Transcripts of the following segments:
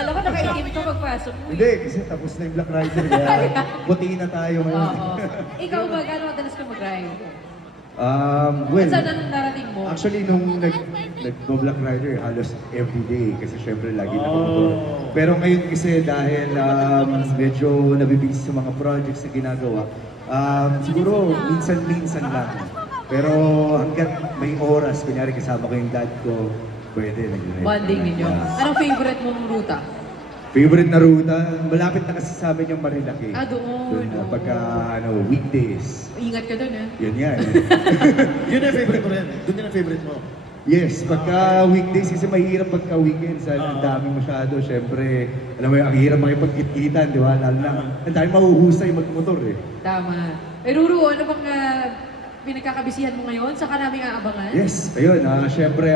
Kala ko nakaitim ka pagpasok mo. Hindi, kasi tapos na yung Black Rider. Kaya puti na tayo ngayon. Ikaw ba, gano'n madalas ka mag-ride? Well, saan anong narating mo? actually, nung nag-Black Rider, halos everyday. Kasi syempre, lagi na motor. Pero ngayon kasi dahil medyo nabibisi sa mga projects na ginagawa, siguro minsan-minsan lang. Pero hanggat may oras, kunyari kasama ko yung dad ko, pwede nag-ride. Bonding ninyo. Anong favorite mong ruta? Favorite na ruta, malapit na kasi sa amin yung Marilaki. Doon. Pagka weekdays. Ingat ka doon, Yan yan. Yun ang favorite mo rin. Doon din ang favorite mo. Yes, pagka weekdays kasi mahirap pagka weekends. Ang dami masyado, syempre. Alam mo yung ang hirap makipagkit-kitan, di ba? Lalo na, ang dami mahuhusay magmotor eh. Tama. Ruru, ano bang pinagkakabisihan mo ngayon? Saan ka namin aabangan? Yes, ayun. Syempre,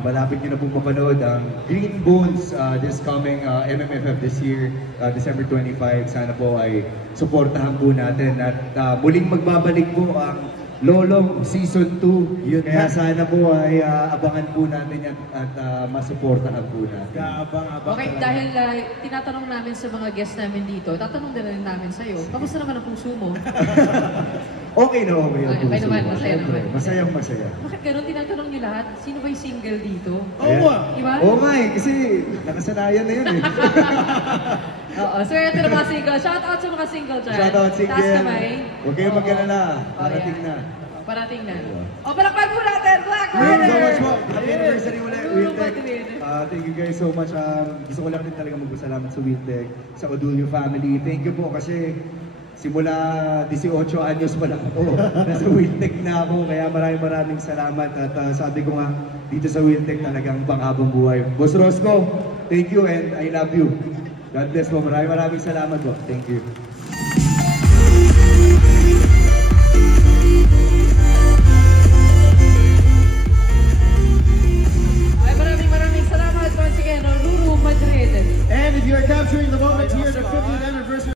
malapit nyo na pong mapanood ang Green Bones this coming MMFF this year, December 25. Sana po ay suportahan po natin at muling magbabalik po ang Lolong Season 2. Yun, kaya sana po ay abangan po natin yan at masuportahan po natin. Kaabang-abang. Okay, dahil tinatanong namin sa mga guests namin dito, tatanong din rin namin sa'yo, kamusta naman ang puso mo? Okay na okay ang Okay puso naman, ko. masaya Siyempre, naman. Masayang masaya. Bakit ganun tinatanong niyo lahat? Sino ba yung single dito? Oo nga. Diba? Oo nga eh, kasi nakasanayan na yun eh. Oo, so ito na mga single. Shout out sa mga single dyan. Shoutout single. Taas kamay. Huwag kayong mag-alala. Oo, Parating yan. na. Parating na. O, palakpan po natin, Black Thank you Rider! so much po. Happy anniversary ulit, Lulu Wiltec. Madrid. Thank you guys so much. Gusto ko lang din talaga magpasalamat sa Wiltec, sa Odulio family. Thank you po kasi simula 18 anyos pa lang ako. Nasa Wiltec na ako, kaya maraming salamat. At sabi ko nga, dito sa Wiltec talagang pang-habang buhay. Boss Rosco, thank you and I love you. God bless po. Maraming salamat po. Thank you.